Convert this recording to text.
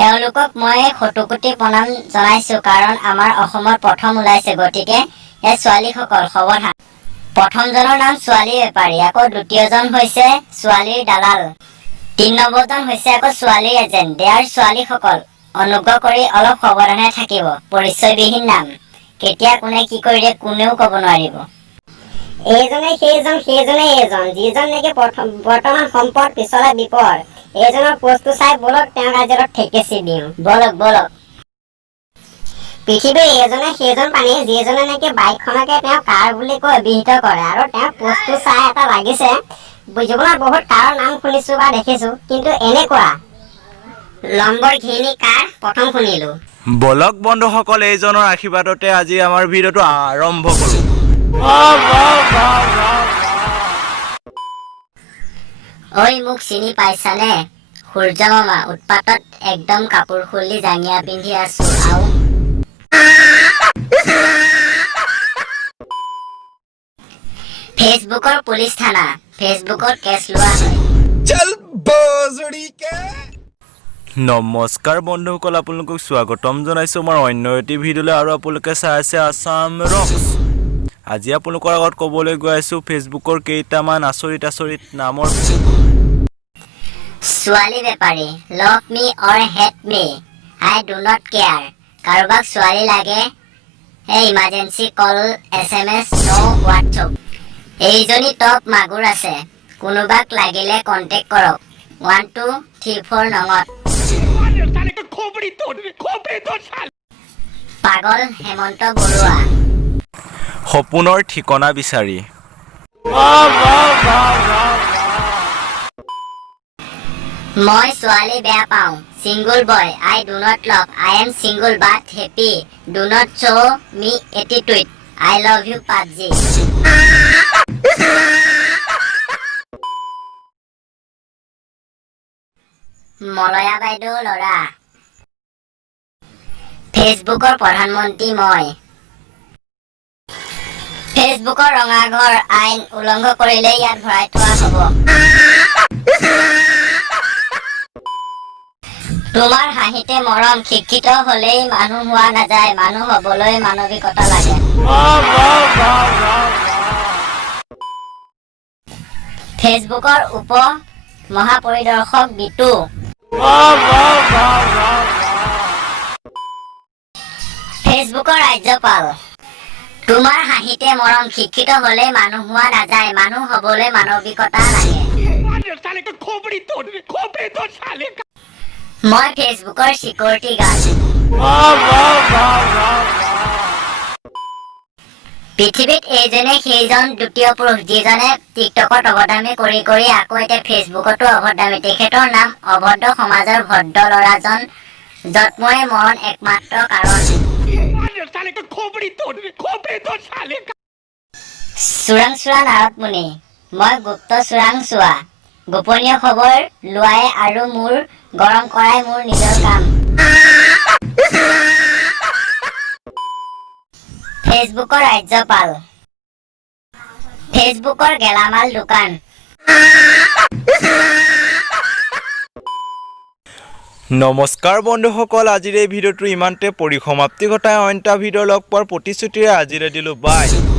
এওঁলোকক মই শতকোটি প্ৰণাম জনাইছো কাৰণ আমাৰ অসমৰ প্ৰথম ওলাইছে গতিকে এই ছোৱালীসকল সাৱধান প্ৰথমজনৰ নাম ছোৱালী বেপাৰী আকৌ দ্বিতীয়জন হৈছে ছোৱালীৰ দালাল ৩ নম্বৰজন হৈছে আকৌ ছোৱালীৰ এজেণ্ট দেয়াৰ ছোৱালীসকল অনুগ্ৰহ কৰি অলপ সাৱধানে থাকিব পৰিচয়বিহীন নাম কেতিয়া কোনে কি কৰি দিয়ে কোনেও ক'ব নোৱাৰিব এইজনে সেইজনে এইজন যিজন নেকি বৰ্তমান সম্পদ পিছলে বিপদ এইজনৰ পোষ্টটো চাই বলক তেওঁ কাৰ্যত ঠেকেচি দিওঁ বলক পৃথিৱীৰ এইজনে সেইজন পানী যিজনে নেকি বাইকখনকে তেওঁ কাৰ বুলি কৈ অভিহিত কৰে আৰু তেওঁ পোষ্টটো চাই এটা লাগিছে জীৱনত বহুত কাৰৰ নাম শুনিছো বা দেখিছো কিন্তু এনেকুৱা লম্বৰঘিনি কাৰ প্ৰথম শুনিলো বলক বন্ধুসকল এইজনৰ আশীৰ্বাদতে আজি আমাৰ ভিডিঅ'টো আৰম্ভ কৰো ঐ মোক চিনি পাইছানে সূৰ্য মামা উৎপাতত একদম কাপোৰ খুলি জাঙিয়া পিন্ধি আছো আৰু ফেচবুকৰ পুলিচ থানা ফেচবুকত কেছ লোৱা হয় নমস্কাৰ বন্ধুসকল আপোনালোকক স্বাগতম জনাইছো আমাৰ অন্য এটি ভিডিঅ'লৈ আৰু আপোনালোকে চাই আছে আসাম ৰক্স আজি আপোনালোকৰ আগত ক'বলৈ গৈ আছো ফেচবুকৰ কেইটামান আচৰিত নামৰ ছোৱালী বেপাৰী love me or hate me I do not care কাৰোবাক ছোৱালী লাগে emergency call SMS no WhatsApp এইজনী টপ মাগুৰ আছে কোনোবাক লাগিলে কণ্টেক্ট কৰক 1234 নঙত পাগল হেমন্ত বৰুৱা সপোনৰ ঠিকনা বিচাৰি মই ছোৱালী বেয়া পাওঁ single boy I do not love I am single but happy do not show' me attitude I love you PUBG মলয়া বাইদেউ ল'ৰা ফেচবুকৰ প্ৰধানমন্ত্ৰী মই ফেচবুকৰ ৰঙাঘৰ আইন উলংঘ কৰিলে ইয়াত ভৰাই থোৱা হ'ব তোমাৰ হাঁহিতে মৰম শিক্ষিত হলেই মানুহ হোৱা নাযায় মানুহ হবলৈ মানৱিকতা লাগে ফেচবুকৰ উপ মহাপৰিদৰ্শক বিটু ফেচবুকৰ ৰাজ্যপাল তোমাৰ হাঁহিতে মৰম শিক্ষিত হলে মানুহ হোৱা নাযায় মানুহ হবলৈ মানৱিকতা লাগে মই ফেচবুকৰ চিকিউৰিটি গাৰ্ড পৃথিৱীত এইজনে সেইজন দ্বিতীয় পুৰুষ যিজনে টিকটকত অভদ্ৰামি কৰি আকৌ এতিয়া ফেচবুকতো অভদ্ৰামি তেখেতৰ নাম অভদ্ৰ সমাজৰ ভদ্ৰ ল'ৰাজন যত্মৰে মৰণ একমাত্ৰ কাৰণ চোৰাং নাৰদমুনি মই গুপ্ত চোৰাং চোৱা গোপনীয় খবৰ লোৱাই আৰু মোৰ গৰম কৰাই মোৰ নিজৰ কাম ফেচবুকৰ ৰাজ্যপাল ফেচবুকৰ গেলামাল দোকান নমস্কাৰ বন্ধুসকল আজিৰ এই ভিডিঅ'টো ইমানতে পৰিসমাপ্তি ঘটাই অন্য এটা ভিডিঅ' লগ পোৱাৰ প্ৰতিশ্ৰুতিৰে আজিলৈ দিলোঁ বাই